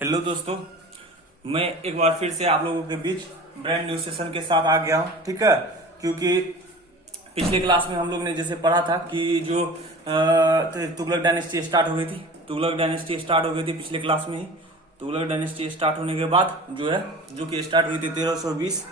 Hello दोस्तों, मैं एक बार फिर से आप लोगों के बीच ब्रांड न्यू सेशन के साथ आ गया हूँ। ठीक है, क्योंकि पिछले क्लास में हम लोग ने जैसे पढ़ा था कि जो तुगलक डायनेस्टी स्टार्ट हो गई थी। तुगलक डायनेस्टी स्टार्ट हो गई थी पिछले क्लास में ही। तुगलक डायनेस्टी स्टार्ट होने के बाद जो कि स्टार्ट हुई थी 1320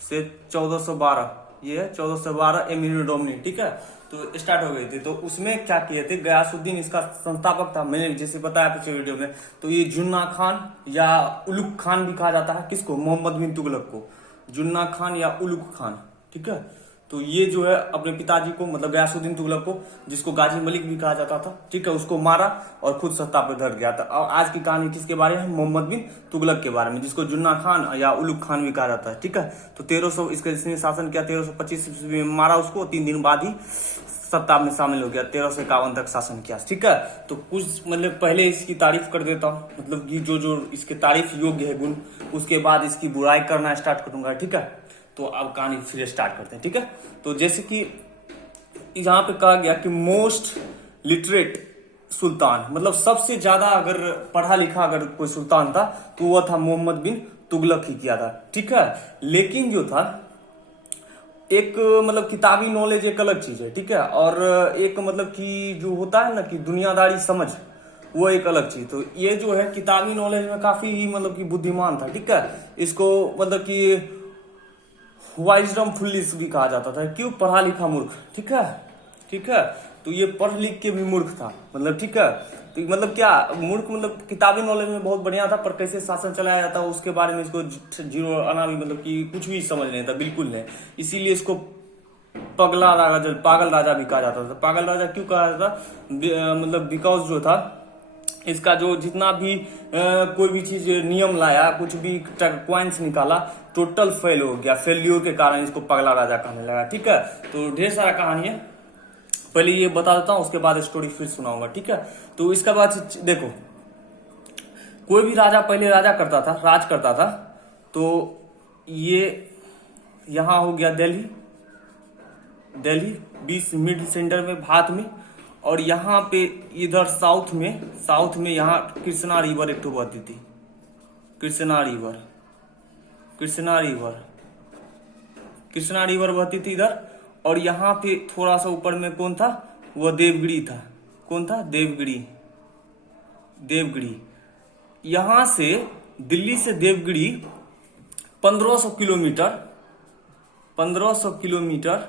से 1412। ये है 1412 एमिनो डोमिनी। ठीक है, तो स्टार्ट हो गई थी। तो उसमें क्या किए थे, गयासुद्दीन इसका संस्थापक था। मैंने जैसे बताया पिछले वीडियो में, तो ये जुन्ना खान या उलुग खान भी कहा जाता है। किसको? मोहम्मद बिन तुगलक को जुन्ना खान या उलुग खान। ठीक है, तो ये जो है अपने पिताजी को, मतलब गयासुद्दीन तुगलक को, जिसको गाजी मलिक भी कहा जाता था, ठीक है, उसको मारा और खुद सत्ता पर बैठ गया था। और आज की कहानी किसके बारे में? मोहम्मद बिन तुगलक के बारे में, जिसको जुन्ना खान या उलुग खान भी कहा जाता है। ठीक है, तो 1300 इसने शासन किया। 1325 ईस्वी में मारा उसको, 3 दिन बाद ही सत्ता में शामिल हो गया। 1351 तक शासन किया। ठीक है, तो कुछ मतलब पहले इसकी तारीफ कर देता हूँ, मतलब कि जो जो इसके तारीफ योग्य है गुण, उसके बाद इसकी बुराई करना स्टार्ट करूंगा। ठीक है, तो अब कहानी फिर स्टार्ट करते हैं। ठीक है, तो जैसे कि यहाँ पे कहा गया कि मोस्ट लिटरेट सुल्तान, मतलब सबसे ज्यादा अगर पढ़ा लिखा अगर कोई सुल्तान था तो वह था मोहम्मद बिन तुगलक ही किया था। ठीक है, लेकिन जो था एक मतलब किताबी नॉलेज एक अलग चीज है। ठीक है, और एक मतलब कि जो होता है ना कि दुनियादारी समझ, वो एक अलग चीज। तो ये जो है किताबी नॉलेज में काफी मतलब कि बुद्धिमान था। ठीक है, इसको मतलब कि वाइजडम फुल्लिस भी कहा जाता था। क्यों? पढ़ा लिखा मूर्ख। ठीक है, ठीक है, तो ये पढ़ लिख के भी मूर्ख था, मतलब। ठीक है, तो मतलब क्या मूर्ख, मतलब किताबी नॉलेज में बहुत बढ़िया था, पर कैसे शासन चलाया जाता है उसके बारे में इसको जीरो आना भी, मतलब कि कुछ भी समझ नहीं था, बिल्कुल नहीं। इसीलिए इसको पगला राजा, पागल राजा भी कहा जाता था। पागल राजा क्यों कहा जाता? मतलब बिकॉज जो था इसका जो जितना भी कोई भी चीज नियम लाया, कुछ भी क्वाइंस निकाला, टोटल फेल हो गया। फेल्यूर के कारण इसको पगला राजा कहने लगा। ठीक है, तो ढेर सारा कहानी है, पहले ये बता देता हूं, उसके बाद स्टोरी फिर सुनाऊंगा। ठीक है, तो इसके बाद देखो, कोई भी राजा पहले राजा करता था, राज करता था, तो ये यहां हो गया दिल्ली, दिल्ली 20 मिड सेंटर में, भारत में। और यहाँ पे इधर साउथ में यहाँ कृष्णा रिवर एक तो बहती थी। Krishna river, Krishna river, Krishna river बहती थी इधर। और यहाँ पे थोड़ा सा ऊपर में कौन था? वह देवगिरी था। कौन था? देवगिरी। देवगिरी, यहां से दिल्ली से देवगिरी 1500 किलोमीटर, 1500 किलोमीटर,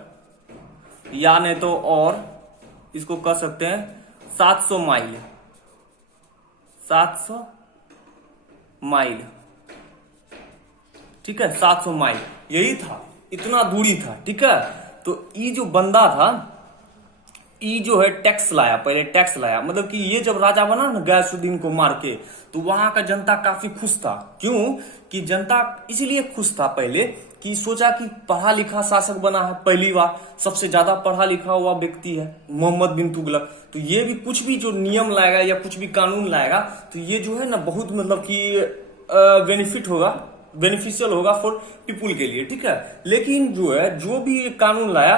या नहीं तो और इसको कह सकते हैं 700 माइल, 700 माइल। ठीक है, 700 माइल यही था, इतना दूरी था। ठीक है, तो ये जो बंदा था, ये जो है टैक्स लाया, पहले टैक्स लाया। मतलब कि ये जब राजा बना ना गयासुद्दीन को मार के, तो वहां का जनता काफी खुश था। क्यों? कि जनता इसलिए खुश था पहले कि सोचा कि पढ़ा लिखा शासक बना है, पहली बार सबसे ज्यादा पढ़ा लिखा हुआ व्यक्ति है मोहम्मद बिन तुगलक, तो ये भी कुछ भी जो नियम लाएगा या कुछ भी कानून लाएगा, तो ये जो है ना बहुत मतलब कि बेनिफिट होगा, बेनिफिशियल होगा फॉर पीपुल के लिए। ठीक है, लेकिन जो है जो भी कानून लाया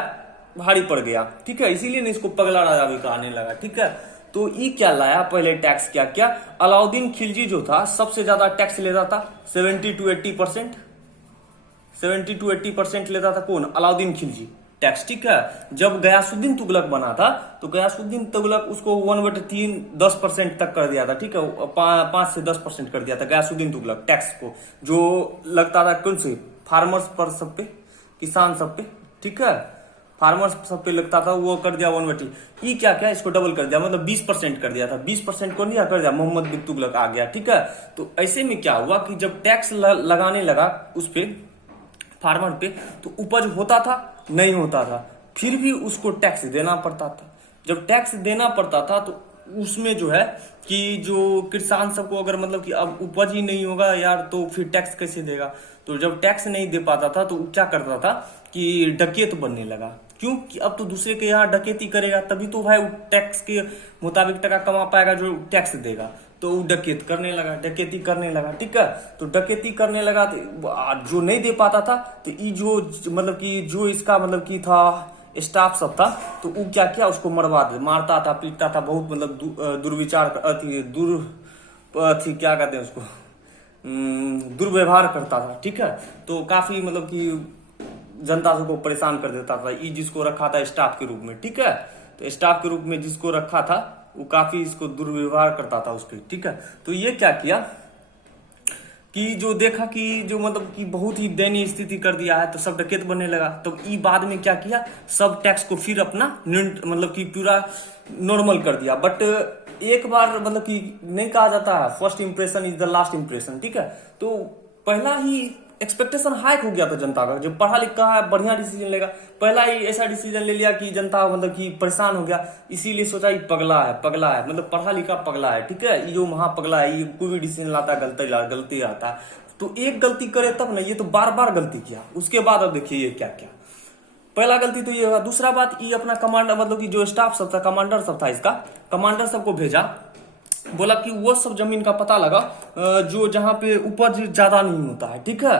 भारी पड़ गया। ठीक है, इसीलिए ना इसको पगला राजा भी कहने लगा। ठीक है, तो ये क्या लाया? पहले टैक्स क्या क्या? अलाउद्दीन खिलजी जो था सबसे ज्यादा टैक्स लेता था, 70 to 80%, 70 to 80% लेता था। कौन? अलाउद्दीन खिलजी टैक्स। ठीक है, जब गयासुद्दीन तुगलक बना था तो गयासुद्दीन तुगलक उसको 1/3 10% तक कर दिया था। ठीक है, 5 से 10% कर दिया था गयासुद्दीन तुगलक टैक्स को, जो लगता था कौन से? फार्मर्स पर, सब पे, किसान सब पे। ठीक है, फार्मर्स सब पे लगता था, वो कर दिया 1/3। ये क्या क्या इसको डबल कर दिया, मतलब 20% कर दिया था। 20% कौन दिया? कर दिया मोहम्मद बिन तुगलक आ गया। ठीक है, तो ऐसे में क्या हुआ कि जब टैक्स लगाने लगा उस पे, फार्मर पे, तो उपज होता था नहीं होता था, फिर भी उसको टैक्स देना पड़ता था। जब टैक्स देना पड़ता था तो उसमें जो है कि जो किसान सबको अगर मतलब कि अब उपज ही नहीं होगा यार, तो फिर टैक्स कैसे देगा? तो जब टैक्स नहीं दे पाता था तो क्या करता था कि डकैत बनने लगा। क्यों? कि अब तो दूसरे के यहाँ डकैती करेगा, तभी तो भाई टैक्स के मुताबिक टका कमा पाएगा जो टैक्स देगा। तो वो डकैत करने लगा, डकैती करने लगा। ठीक है, तो डकैती करने लगा तो जो नहीं दे पाता था, तो ये जो मतलब कि जो इसका मतलब कि था स्टाफ सब था, तो वो क्या किया? उसको मारता था, पीटता था, बहुत मतलब दुर्विचार थी, क्या कहते हैं उसको, दुर्व्यवहार करता था, ठीक है। तो काफी मतलब कि जनता को परेशान कर देता था। ये जिसको रखा था स्टाफ के रूप में, ठीक है, तो स्टाफ के रूप में जिसको रखा था वो काफी इसको दुर्व्यवहार करता था उसके, ठीक है। तो ये क्या किया कि जो देखा कि जो मतलब कि बहुत ही दयनीय स्थिति कर दिया है, तो सब डकैत बनने लगा। तो ई बाद में क्या किया, सब टैक्स को फिर अपना मतलब कि पूरा नॉर्मल कर दिया। बट एक बार मतलब कि नहीं कहा जाता है first impression is the last impression, ठीक है। तो पहला ही एक्सपेक्टेशन हाई हो गया था जनता का, जो पढ़ा लिखा है बढ़िया डिसीजन लेगा, पहला ही ऐसा डिसीजन ले लिया कि जनता मतलब कि परेशान हो गया। इसीलिए सोचा ये पगला है, मतलब पढ़ा लिखा पगला है, ठीक है। ये जो महा पगला है, ये कोई भी डिसीजन लाता है गलती आता है। तो एक गलती करे तब ना, ये तो बार बार गलती किया। उसके बाद अब देखिए ये क्या क्या, पहला गलती तो ये हुआ। दूसरा बात, ये अपना कमांडर मतलब कि जो स्टाफ सब था, कमांडर सब था इसका, कमांडर सबको भेजा, बोला कि वो सब जमीन का पता लगा जो जहां पे उपज ज्यादा नहीं होता है, ठीक है।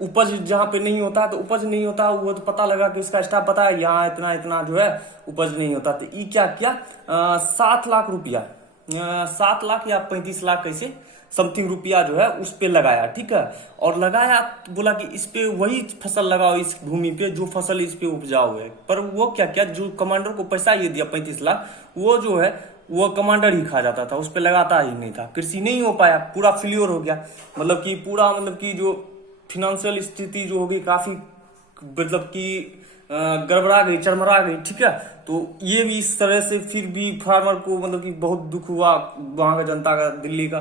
उपज जहां पे नहीं होता है, तो उपज नहीं होता वो तो पता लगा कि इसका स्टाफ पता है यहाँ इतना इतना जो है उपज नहीं होता। तो ये क्या किया, 7 लाख रुपया, 7 लाख या 35 लाख कैसे समथिंग रुपया जो है उस पे लगाया, ठीक है। और लगाया तो बोला कि इस पे वही फसल लगाओ, इस भूमि पे जो फसल इस पे उपजाऊ है। पर वो क्या किया, जो कमांडर को पैसा ये दिया 35 लाख, वो जो है वो कमांडर ही खा जाता था, उस पे लगाता ही नहीं था। कृषि नहीं हो पाया, पूरा फेल्योर हो गया। मतलब कि पूरा मतलब कि जो फिनेंशियल स्थिति जो होगी काफी मतलब कि गड़बड़ा गई, चरमरा गई, ठीक है। तो ये भी इस तरह से फिर भी फार्मर को मतलब कि बहुत दुख हुआ, वहां का जनता का, दिल्ली का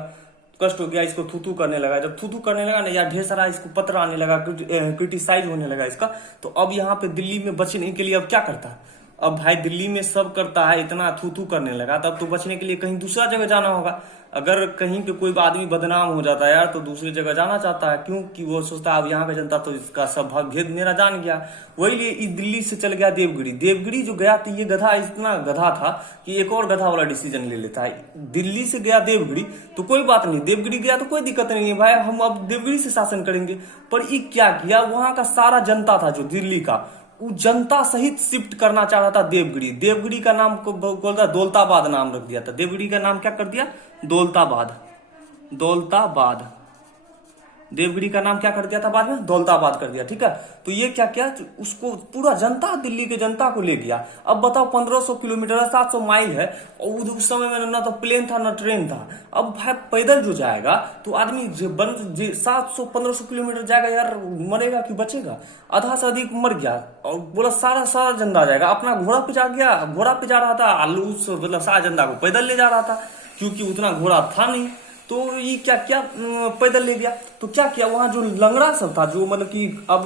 कष्ट हो गया। इसको थू करने लगा, जब थू करने लगा ना, या ढेर सारा इसको पत्र आने लगा, क्रिटिसाइज होने लगा इसका। तो अब यहाँ पे दिल्ली में बचने के लिए अब क्या करता, अब भाई दिल्ली में सब करता है, इतना थू करने लगा, तब तो बचने के लिए कहीं दूसरा जगह जाना होगा। अगर कहीं पे कोई आदमी बदनाम हो जाता है यार, तो दूसरी जगह जाना चाहता है, क्योंकि वो सोचता है अब यहाँ का जनता तो इसका सब भेद मेरा जान गया। वही लिए दिल्ली से चल गया देवगिरी। देवगिरी जो गया तो ये गधा इतना गधा था कि एक और गधा वाला डिसीजन ले लेता है। दिल्ली से गया देवगिरी तो कोई बात नहीं, देवगिरी गया तो कोई दिक्कत नहीं है भाई, हम अब देवगिरी से शासन करेंगे। पर ये क्या किया, वहां का सारा जनता था जो दिल्ली का, वो जनता सहित शिफ्ट करना चाह रहा था देवगिरी। देवगिरी का नाम को बोलता दौलताबाद नाम रख दिया था। देवगिरी का नाम क्या कर दिया, दौलताबाद। दौलताबाद देवगिरी का नाम क्या कर दिया था बाद में, दौलताबाद कर दिया, ठीक है। तो ये क्या किया, उसको पूरा जनता, दिल्ली के जनता को ले गया। अब बताओ 1500 किलोमीटर 700 माइल है, और उस समय में ना तो प्लेन था ना ट्रेन था। अब भाई पैदल जो जाएगा तो आदमी 700-1500 किलोमीटर जाएगा यार, मरेगा कि बचेगा, आधा से अधिक मर गया। और बोला सारा जनता जाएगा, अपना घोड़ा पे जा गया, घोड़ा पे जा रहा था, आलू मतलब सारा जनता को पैदल ले जा रहा था, क्योंकि उतना घोड़ा था नहीं। तो ये क्या क्या पैदल ले गया। तो क्या किया, वहां जो लंगड़ा सब था, जो मतलब कि अब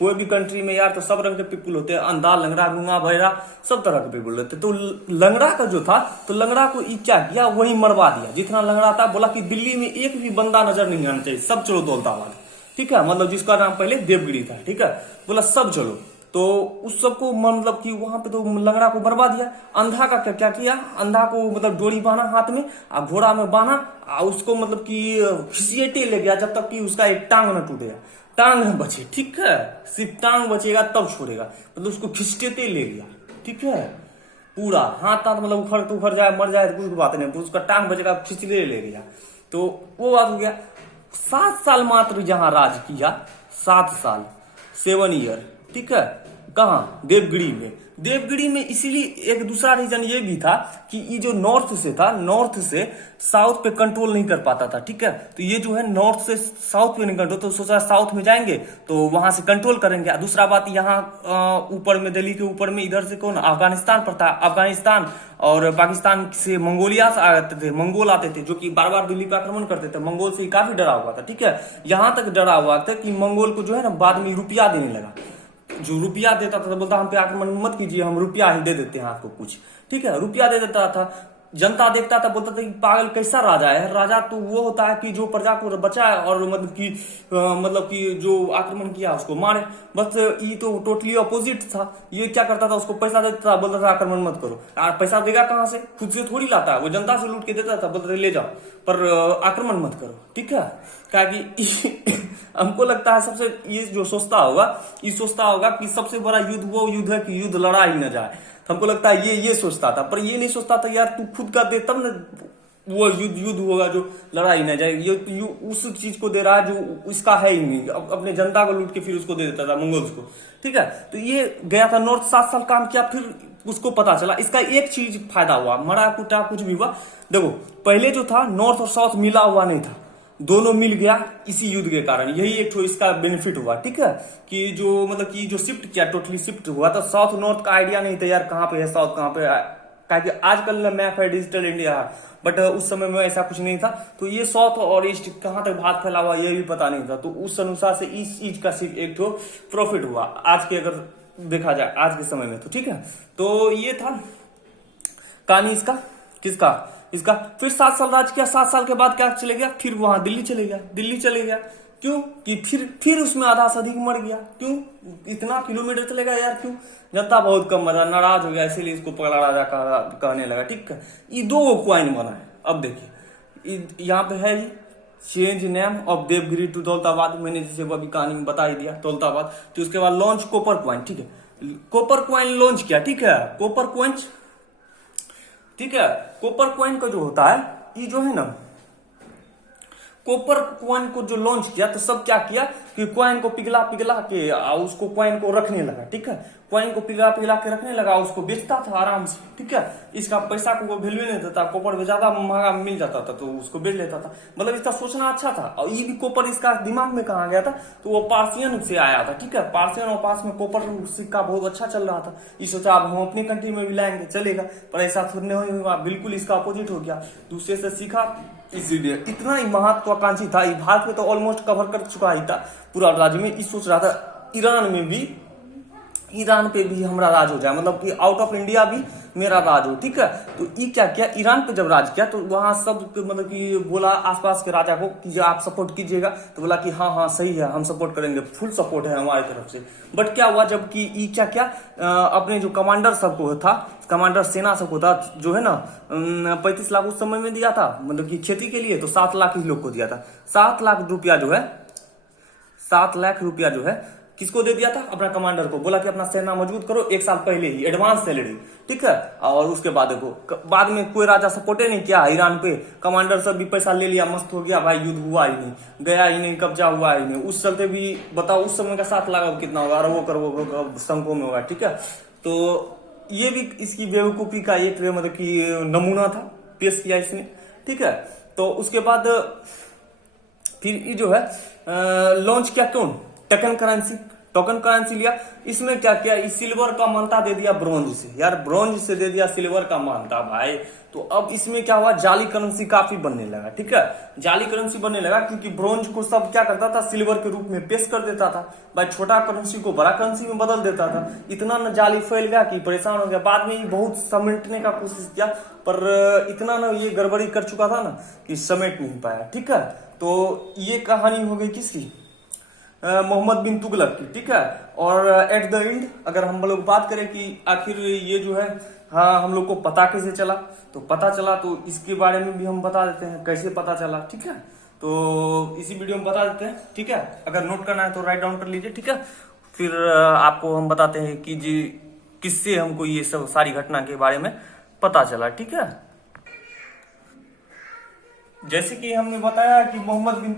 कोई भी कंट्री में यार तो सब रंग के पीपल होते हैं, अंधा, लंगड़ा, गूंगा, बहरा, सब तरह के पीपल रहते। तो लंगड़ा का जो था, तो लंगड़ा को ये क्या किया, वही मरवा दिया। जितना लंगड़ा था, बोला कि दिल्ली में एक भी बंदा नजर नहीं आना चाहिए, सब चलो दौलताबाद, ठीक है। मतलब जिसका नाम पहले देवगिरी था, ठीक है, बोला सब चलो। तो उस सबको मतलब कि वहां पे तो लंगड़ा को मरवा दिया। अंधा का क्या किया, अंधा को मतलब डोरी बांधा हाथ में, और घोड़ा में बांधा, उसको मतलब कि खिसियटे ले गया, जब तक कि उसका एक टांग न टूटेगा, टांग न बचे, ठीक है। सिर्फ टांग बचेगा तब छोड़ेगा, मतलब उसको खिसटेते ले गया, ठीक है। पूरा हाथ मतलब उखड़ जाए, मर जाए तो कुछ बात नहीं, उसका टांग बचेगा, खिचले ले गया। तो वो बात हो गया। 7 साल मात्र जहां राज किया, 7 साल, 7 ईयर, ठीक है। कहा, देवगिरी में। देवगिरी में इसीलिए एक दूसरा रीजन ये भी था कि ये जो नॉर्थ से था, नॉर्थ से साउथ पे कंट्रोल नहीं कर पाता था, ठीक है। तो ये जो है नॉर्थ से साउथ पे नहीं कंट्रोल, तो सोचा साउथ में जाएंगे तो वहां से कंट्रोल करेंगे। दूसरा बात, यहाँ ऊपर में, दिल्ली के ऊपर में इधर से कौन, अफगानिस्तान पड़ता है, अफगानिस्तान और पाकिस्तान से मंगोलिया से आते थे, मंगोल आते थे, जो कि बार बार दिल्ली पे आक्रमण करते थे। मंगोल से काफी डरा हुआ था, ठीक है। यहां तक डरा हुआ था कि मंगोल को जो है ना बाद में रुपया देने लगा। जो रुपया देता था, बोलता हम पे आक्रमण मत कीजिए, हम रुपया ही दे देते हैं आपको कुछ, ठीक है। रुपया दे देता था, जनता देखता था, बोलता था कि पागल कैसा राजा है। राजा तो वो होता है कि जो प्रजा को बचाए और मतलब कि जो आक्रमण किया उसको मारे। बस ये तो टोटली अपोजिट था। ये क्या करता था, उसको पैसा देता था, बोलता था आक्रमण मत करो। पैसा देगा कहां से, खुद से थोड़ी लाता है, वो जनता से लूट के देता था, बोलता था ले जाओ, पर आक्रमण मत करो, ठीक है। क्या कि हमको लगता है सबसे ये जो सोचता होगा, ये सोचता होगा कि सबसे बड़ा युद्ध वो युद्ध है कि युद्ध लड़ा ही न जाए। हमको लगता है ये सोचता था, पर ये नहीं सोचता था यार तू खुद का दे तब न वो युद्ध होगा जो लड़ाई ना जाए, ये उस चीज को दे रहा है जो इसका है ही नहीं, अपने जनता को लूट के फिर उसको दे देता था मंगोल्स को, ठीक है। तो ये गया था नॉर्थ, 7 साल काम किया, फिर उसको पता चला इसका एक चीज फायदा हुआ, मरा कुटा कुछ भी हुआ। देखो पहले जो था नॉर्थ और साउथ मिला हुआ नहीं था, दोनों मिल गया इसी युद्ध के कारण, यही एक ठो इसका बेनिफिट हुआ, ठीक है। कि जो मतलब कि जो शिफ्ट किया, टोटली शिफ्ट हुआ, तो साउथ नॉर्थ का आइडिया नहीं था यार, कहाँ पे है साउथ कहाँ पे, ताकि आजकल मैप है, डिजिटल इंडिया है, बट उस समय में ऐसा कुछ नहीं था। तो ये साउथ और ईस्ट कहाँ तक भारत फैला हुआ ये भी पता नहीं था, तो उस अनुसार से इस चीज का सिर्फ एक ठो प्रॉफिट हुआ आज के, अगर देखा जाए आज के समय में, तो ठीक है। तो ये था कहानी इसका, किसका, इसका। फिर 7 साल राज किया, 7 साल के बाद क्या चले गया, फिर वहां दिल्ली चले गया, क्यों कि फिर उसमें आधा से अधिक मर गया, क्यों, इतना किलोमीटर चलेगा यार, क्यों, जनता बहुत कम मरा, नाराज हो गया, इसीलिए इसको पगला राजा कहने लगा, ठीक है। ये 2 क्वाइन बना है, अब देखिए यहाँ पे है change name of Devgiri to Daulatabad, मैंने जैसे अभी कहानी में बता ही दिया दौलताबाद। तो उसके बाद लॉन्च कॉपर क्वाइन, ठीक है, कॉपर क्वाइन लॉन्च किया, ठीक है, कॉपर क्वाइन, ठीक है। कॉपर क्वाइन का जो होता है, ये जो है ना, कॉपर क्वाइन को जो लॉन्च किया, तो सब क्या किया कि क्वाइन को पिघला के उसको क्वाइन को रखने लगा, ठीक है, क्वाइन को पिघला के रखने लगा, उसको बेचता था आराम से, ठीक है। इसका पैसा को वैल्यू नहीं देता, कॉपर में ज्यादा महंगा मिल जाता था तो उसको बेच लेता था, मतलब इसका सोचना अच्छा था। और ये भी कॉपर इसका दिमाग में कहा गया था, तो वो पार्सियन से आया था, ठीक है, पार्सियन और पास में कॉपर सिक्का बहुत अच्छा चल रहा था, ये सोचा अब हम अपनी कंट्री में भी लाएंगे, चलेगा, पर ऐसा थोड़ी नहीं हुआ, बिल्कुल इसका अपोजिट हो गया, दूसरे से सीखा, इसीलिए इतना ही महत्वाकांक्षी था। भारत में तो ऑलमोस्ट कवर कर चुका ही था पूरा राज्य में, इस सोच रहा था ईरान पे भी हमारा राज हो जाए, मतलब कि आउट ऑफ इंडिया भी मेरा राज हो, ठीक है। तो ये क्या किया, ईरान पे जब राज किया तो वहां सब मतलब कि बोला आसपास के राजा को कि आप सपोर्ट कीजिएगा, तो बोला कि हाँ सही है, हम सपोर्ट करेंगे, फुल सपोर्ट है हमारी तरफ से। बट क्या हुआ, जबकि ये क्या अपने जो कमांडर सबको था, कमांडर सेना सबको था, जो है ना 35 लाख उस समय में दिया था, मतलब कि खेती के लिए, तो 7 लाख ही लोग को दिया था। 7 लाख रुपया जो है, 7 लाख रुपया जो है किसको दे दिया था, अपना कमांडर को, बोला कि अपना सेना मजबूत करो, 1 साल पहले ही एडवांस सैलरी, ठीक है। और उसके बाद देखो, बाद में कोई राजा सपोर्टे नहीं किया ईरान पे, कमांडर सब भी पैसा ले लिया, मस्त हो गया भाई, युद्ध हुआ ही नहीं, गया ही नहीं, कब्जा हुआ ही नहीं, उस चलते भी बताओ उस समय का 7 लाख अब कितना होगा, अरबों करोड़ों संख्यों में होगा, ठीक है। तो ये भी इसकी बेवकूफी का एक मतलब कि नमूना था, पेश किया इसने, ठीक है। तो उसके बाद फिर ये जो है लॉन्च किया, क्यों, टोकन करेंसी लिया। इसमें क्या किया, इस सिल्वर का मानता दे दिया ब्रॉन्ज से, यार ब्रॉन्ज से दे दिया सिल्वर का मानता भाई। तो अब इसमें क्या हुआ, जाली करेंसी काफी बनने लगा, ठीक है, जाली करेंसी बनने लगा, क्योंकि ब्रॉन्ज को सब क्या करता था, सिल्वर के रूप में पेश कर देता था भाई, छोटा करेंसी को बड़ा करेंसी में बदल देता था। इतना न जाली फैल गया कि परेशान हो गया, बाद में ये बहुत समेटने का कोशिश किया, पर इतना ना ये गड़बड़ी कर चुका था ना कि समेट नहीं पाया, ठीक है। तो ये कहानी हो गई किसकी, मोहम्मद बिन तुगलक की, ठीक है। और एट द एंड अगर हम लोग बात करें कि आखिर ये जो है, हाँ हम लोग को पता कैसे चला, तो पता चला तो इसके बारे में भी हम बता देते हैं, कैसे पता चला, ठीक है। तो इसी वीडियो में बता देते हैं, ठीक है। अगर नोट करना है तो राइट डाउन कर लीजिए, ठीक है। फिर आपको हम बताते हैं कि जी किससे हमको ये सब सारी घटना के बारे में पता चला, ठीक है। जैसे कि हमने बताया कि मोहम्मद बिन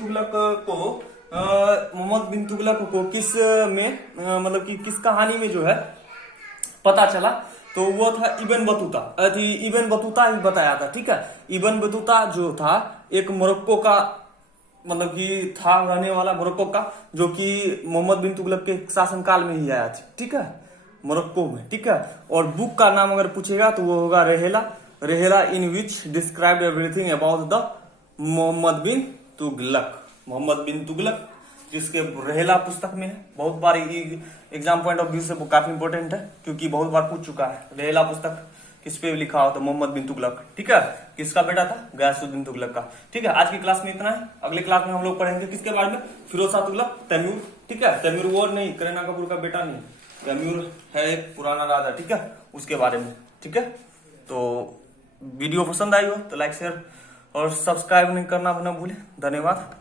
तुगलक को किस में मतलब कि किस कहानी में जो है पता चला, तो वो था इब्न बतूता ही बताया था, ठीक है। इब्न बतूता जो था एक मोरक्को का मतलब कि था रहने वाला, मोरक्को का, जो कि मोहम्मद बिन तुगलक के शासनकाल में ही आया था, ठीक है, मोरक्को में, ठीक है। और बुक का नाम अगर पूछेगा तो वो होगा रहेला in which describe everything about the Mohammad bin Tughlaq, जिसके रहेला पुस्तक में है। बहुत बार एग्जाम पॉइंट ऑफ व्यू से वो काफी इंपॉर्टेंट है, क्योंकि बहुत बार पूछ चुका है। रहेला पुस्तक किस पे लिखा हो, तो मोहम्मद बिन तुगलक, ठीक है, किसका बेटा था, गयासुद्दीन तुगलक का, ठीक है। आज की क्लास में इतना है, अगले क्लास में हम लोग पढ़ेंगे किसके बारे में, फिरोज शाह तुगलक, तैमूर, ठीक है। तैमूर वो नहीं, करीना कपूर का बेटा नहीं, तैमूर है एक पुराना राजा, ठीक है, उसके बारे में, ठीक है। तो वीडियो पसंद आई हो तो लाइक शेयर और सब्सक्राइब नहीं करना ना भूले। धन्यवाद।